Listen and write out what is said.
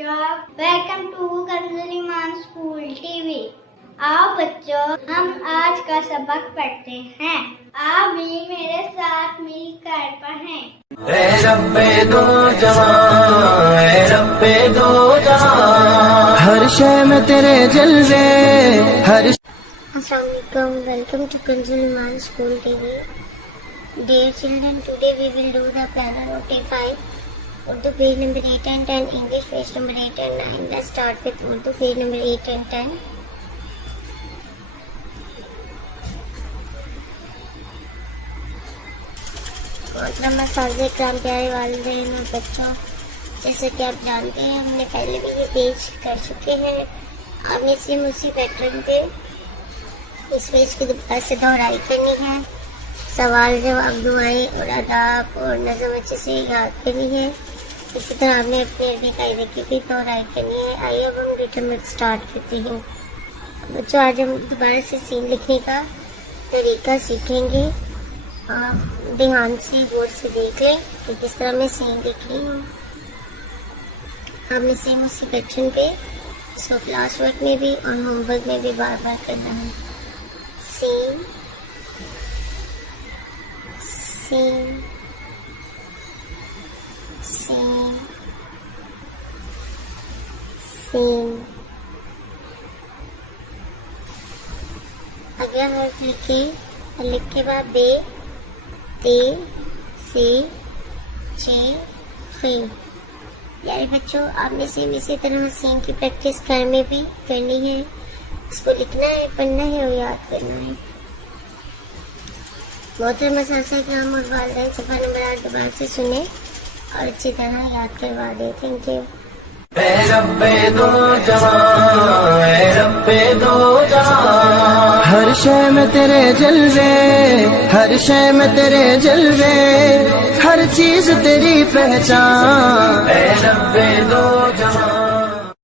बच्चों, welcome to Kanzul Iman school TV. आओ बच्चों, हम आज का सबक पढ़ते हैं। आप भी मेरे साथ मिलकर पढ़ें। ऐ रब्बे दो जहां, ऐ रब्बे दो जहां, हर शय में तेरे जलवे, हर Assalamualaikum. Welcome to Kanzul Iman School TV. Dear children, today we will do the Para Roti 5, Urdu page number 8 and 10, English page number 8 and 9. Let's start with Urdu page number 8 and 10. मोहतरम प्यारे वालिदैन और बच्चों, जैसे कि आप जानते हैं हमने पहले भी ये पेज कर चुके हैं। आपने सेम उसी पैटर्न पे इस पेज की दोबारा से दोहराई करनी है। सवाल जवाब दुआएं और आदाब और नज़म अच्छे से याद करनी है। इसी तरह आपने अपने अरबी कायदे की भी दोहराई करनी है। आइए अब हम रिटन में स्टार्ट करते हैं। बच्चों, आज हम दोबारा से सीन लिखने का तरीका सीखेंगे। आप ध्यान से गौर से देख लें कि किस तरह मैं सीन लिख रही हूँ। आपने सेम उसी पैटर्न पे इसको क्लास वर्क में भी और होमवर्क में भी बार बार करना है। सीन सीन सीन सीन। अगला हर्फ लिखिए। लिख के बाद बे ते से चे फे। यानी बच्चों, आपने सेम इसी तरह सीन की प्रैक्टिस घर में भी करनी है। इसको लिखना है, पढ़ना है और याद करना है। मोहतरम असातिज़ा और वालिदैन सफ़ा नंबर 8 दोबारा से सुने और अच्छी तरह याद करवा दें। Thank you. ऐ रब्बे दो जहां, ऐ रब्बे दो जहां, हर शय में तेरे जलवे, हर शय में तेरे जलवे, हर चीज तेरी पहचान। ऐ रब्बे दो जहां।